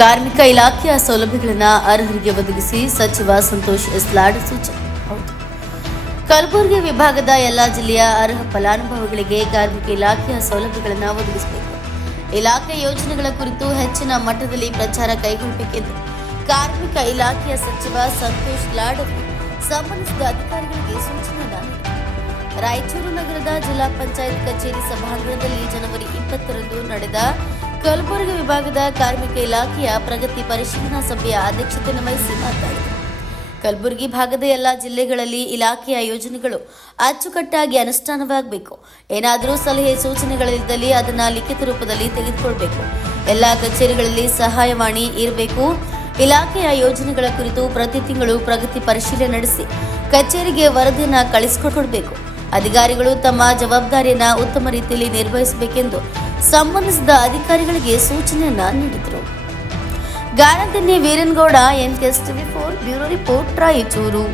ಕಾರ್ಮಿಕ ಇಲಾಖೆಯ ಸೌಲಭ್ಯಗಳನ್ನು ಅರ್ಹರಿಗೆ ಒದಗಿಸಿ ಸಚಿವ ಸಂತೋಷ್ ಎಸ್ಲಾಡ್ ಸೂಚನೆ. ಕಲಬುರಗಿ ವಿಭಾಗದ ಎಲ್ಲಾ ಜಿಲ್ಲೆಯ ಅರ್ಹ ಫಲಾನುಭವಿಗಳಿಗೆ ಕಾರ್ಮಿಕ ಇಲಾಖೆಯ ಸೌಲಭ್ಯಗಳನ್ನು ಒದಗಿಸಬೇಕು. ಇಲಾಖೆ ಯೋಜನೆಗಳ ಕುರಿತು ಹೆಚ್ಚಿನ ಮಟ್ಟದಲ್ಲಿ ಪ್ರಚಾರ ಕೈಗೊಳ್ಳಬೇಕೆಂದು ಕಾರ್ಮಿಕ ಇಲಾಖೆಯ ಸಚಿವ ಸಂತೋಷ್ ಲಾಡ್ ಸಂಬಂಧಿಸಿದ ಅಧಿಕಾರಿಗಳಿಗೆ ಸೂಚನೆ ರಾಯಚೂರು ನಗರದ ಜಿಲ್ಲಾ ಪಂಚಾಯತ್ ಕಚೇರಿ ಸಭಾಂಗಣದಲ್ಲಿ ಜನವರಿ ಇಪ್ಪತ್ತರಂದು ನಡೆದ ಕಲಬುರಗಿ ವಿಭಾಗದ ಕಾರ್ಮಿಕ ಇಲಾಖೆಯ ಪ್ರಗತಿ ಪರಿಶೀಲನಾ ಸಭೆಯ ಅಧ್ಯಕ್ಷತೆಯನ್ನು ವಹಿಸಿ ಮಾತನಾಡಿದರು. ಕಲಬುರಗಿ ಭಾಗದ ಎಲ್ಲ ಜಿಲ್ಲೆಗಳಲ್ಲಿ ಇಲಾಖೆಯ ಯೋಜನೆಗಳು ಅಚ್ಚುಕಟ್ಟಾಗಿ ಅನುಷ್ಠಾನವಾಗಬೇಕು. ಏನಾದರೂ ಸಲಹೆ ಸೂಚನೆಗಳಿದ್ದಲ್ಲಿ ಅದನ್ನು ಲಿಖಿತ ರೂಪದಲ್ಲಿ ತೆಗೆದುಕೊಳ್ಬೇಕು. ಎಲ್ಲ ಕಚೇರಿಗಳಲ್ಲಿ ಸಹಾಯವಾಣಿ ಇರಬೇಕು. ಇಲಾಖೆಯ ಯೋಜನೆಗಳ ಕುರಿತು ಪ್ರತಿ ತಿಂಗಳು ಪ್ರಗತಿ ಪರಿಶೀಲನೆ ನಡೆಸಿ ಕಚೇರಿಗೆ ವರದಿಯನ್ನು ಕಳಿಸಿಕೊಡಬೇಕು. ಅಧಿಕಾರಿಗಳು ತಮ್ಮ ಜವಾಬ್ದಾರಿಯನ್ನು ಉತ್ತಮ ರೀತಿಯಲ್ಲಿ ನಿರ್ವಹಿಸಬೇಕೆಂದು ಸಂಬಂಧಿಸಿದ ಅಧಿಕಾರಿಗಳಿಗೆ ಸೂಚನೆಯನ್ನ ನೀಡಿದರು. Ganadinni Veerangouda N ಕೆಸ್ TV four bureau report Raichur.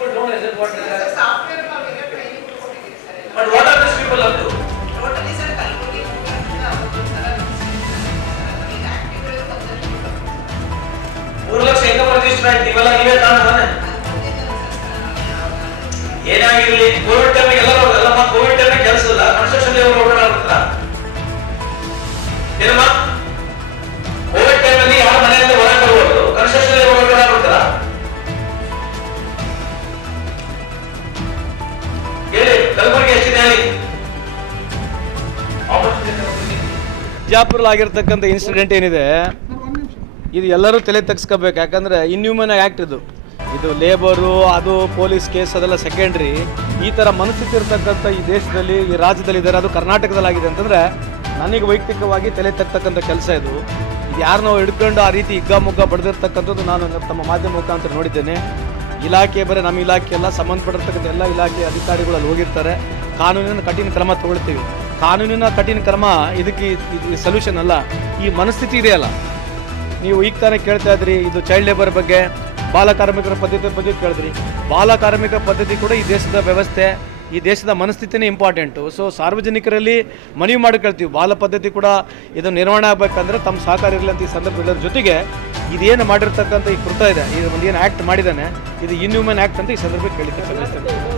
People don't understand what they are. But what are these people up to? ಮೂರು ಲಕ್ಷ ಹೆಂಗ ಆಯ್ತು ಇವೆಲ್ಲ ನೀವೇ ಏನಾಗಿರ್ಲಿ ಕೋವಿಡ್ ಟೈಮ್ ಎಲ್ಲರೂ ಎಲ್ಲ ಕೋವಿಡ್ ಟೈಮ್ ಕೆಲಸ ಇಲ್ಲ ಕನ್ಸ್ಟ್ರಕ್ಷನ್ ಲೇಬರ್ ಓಡಾಡ್ತಾರ ಬಿಜಾಪುರಲ್ಲಿ ಆಗಿರ್ತಕ್ಕಂಥ ಇನ್ಸಿಡೆಂಟ್ ಏನಿದೆ, ಇದು ಎಲ್ಲರೂ ತಲೆ ತೆಗ್ಸ್ಕೋಬೇಕು. ಯಾಕಂದರೆ ಇನ್ಹ್ಯೂಮನ್ ಆ್ಯಕ್ಟ್ ಇದು. ಇದು ಲೇಬರು ಅದು ಪೊಲೀಸ್ ಕೇಸ್ ಅದೆಲ್ಲ ಸೆಕೆಂಡ್ರಿ ಈ ಥರ ಮನಸ್ಥಿತಿ ಇರ್ತಕ್ಕಂಥ ಈ ದೇಶದಲ್ಲಿ, ಈ ರಾಜ್ಯದಲ್ಲಿ ಇದ್ದಾರೆ, ಅದು ಕರ್ನಾಟಕದಲ್ಲಾಗಿದೆ ಅಂತಂದರೆ ನನಗೆ ವೈಯಕ್ತಿಕವಾಗಿ ತಲೆ ತೆಗ್ತಕ್ಕಂಥ ಕೆಲಸ ಇದು. ಇದು ಹಿಡ್ಕೊಂಡು ಆ ರೀತಿ ಹಿಗ್ಗಾಮುಗ್ಗ ಬಡ್ದಿರ್ತಕ್ಕಂಥದ್ದು ನಾನು ತಮ್ಮ ಮಾಧ್ಯಮ ಮುಖಾಂತರ ನೋಡಿದ್ದೇನೆ. ಇಲಾಖೆ ಬರೀ ನಮ್ಮ ಇಲಾಖೆ ಎಲ್ಲ ಸಂಬಂಧಪಟ್ಟಿರ್ತಕ್ಕಂಥ ಎಲ್ಲ ಇಲಾಖೆ ಅಧಿಕಾರಿಗಳು ಅಲ್ಲಿ ಹೋಗಿರ್ತಾರೆ. ಕಾನೂನಿನ ಕಠಿಣ ಕ್ರಮ ತಗೊಳ್ತೀವಿ. ಕಾನೂನಿನ ಕಠಿಣ ಕ್ರಮ, ಇದಕ್ಕೆ ಇದು ಸೊಲ್ಯೂಷನ್ ಅಲ್ಲ. ಈ ಮನಸ್ಥಿತಿ ಇದೆಯಲ್ಲ. ನೀವು ಈಗ ತಾನೇ ಕೇಳ್ತಾ ಇದ್ರಿ, ಇದು ಚೈಲ್ಡ್ ಲೇಬರ್ ಬಗ್ಗೆ. ಬಾಲ ಕಾರ್ಮಿಕರ ಪದ್ಧತಿ ಬಗ್ಗೆ ಕೇಳಿದ್ರಿ. ಬಾಲ ಕಾರ್ಮಿಕ ಪದ್ಧತಿ ಕೂಡ ಈ ದೇಶದ ವ್ಯವಸ್ಥೆ, ಈ ದೇಶದ ಮನಸ್ಥಿತಿನೇ ಇಂಪಾರ್ಟೆಂಟು ಸೊ ಸಾರ್ವಜನಿಕರಲ್ಲಿ ಮನವಿ ಮಾಡ್ಕೊಳ್ತೀವಿ ಬಾಲ ಪದ್ಧತಿ ಕೂಡ ಇದು ನಿರ್ವಹಣೆ ಆಗಬೇಕಂದ್ರೆ ತಮ್ಮ ಸಹಕಾರ ಇರಲಿ ಅಂತ ಈ ಸಂದರ್ಭದ ಜೊತೆಗೆ ಇದೇನು ಮಾಡಿರ್ತಕ್ಕಂಥ ಈ ಕೃತ ಇದೆ. ಇದು ಒಂದು ಏನು ಆ್ಯಕ್ಟ್ ಮಾಡಿದ್ದಾನೆ, ಇದು ಇನ್ಹ್ಯೂಮನ್ ಆ್ಯಕ್ಟ್ ಅಂತ ಈ ಸಂದರ್ಭಕ್ಕೆ ಕೇಳಿದ್ದೆ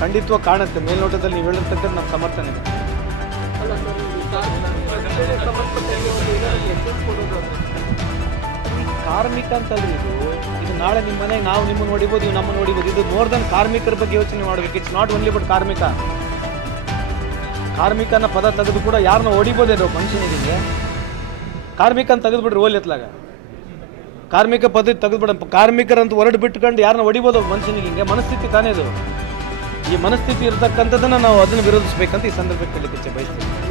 ಖಂಡಿತವಾಗಿ ಕಾಣುತ್ತೆ. ಮೇಲ್ನೋಟದಲ್ಲಿ ನೀವು ಹೇಳಿರ್ತಕ್ಕಂಥ ನಮ್ಮ ಸಮರ್ಥನೆ ಕಾರ್ಮಿಕ ಅಂತಲ್ರಿ ಇದು ಇದು ನಾಳೆ ನಿಮ್ಮ ಮನೆಗೆ ನಾವು ನಿಮ್ಮನ್ನು ನೋಡಿಬೋದು ನೀವು ನಮ್ಮನ್ನು ನೋಡಿಬೋದು ಇದು ಮೋರ್ ದನ್ ಕಾರ್ಮಿಕರ ಬಗ್ಗೆ ಯೋಚನೆ ಮಾಡ್ಬೇಕು. ಇಟ್ಸ್ ನಾಟ್ ಓನ್ಲಿ ಬಟ್ ಕಾರ್ಮಿಕ. ಕಾರ್ಮಿಕನ ಪದ ತೆಗೆದು ಕೂಡ ಯಾರನ್ನ ಹೊಡಿಬೋದೇನೋ ಮನುಷ್ಯನಿಗೆ. ಕಾರ್ಮಿಕ ಅಂತ ತೆಗೆದ್ಬಿಡ್ರಿ ಓಲ್ ಎತ್ತಲಾಗ ಕಾರ್ಮಿಕ ಪದ್ಧತಿ ತೆಗೆದ್ಬಿಡ ಕಾರ್ಮಿಕರಂತ ಹೊರಡು ಬಿಟ್ಕೊಂಡು ಯಾರನ್ನ ಹೊಡಿಬೋದು ಮನುಷ್ಯನಿಗೆ? ಹಿಂಗೆ ಮನಸ್ಥಿತಿ ತಾನೇ ಇದು. ಈ ಮನಸ್ಥಿತಿ ಇರತಕ್ಕಂಥದ್ದನ್ನು ನಾವು ಅದನ್ನು ವಿರೋಧಿಸಬೇಕಂತ ಈ ಸಂದರ್ಭಕ್ಕೆ ಬಯಸ್ತೀವಿ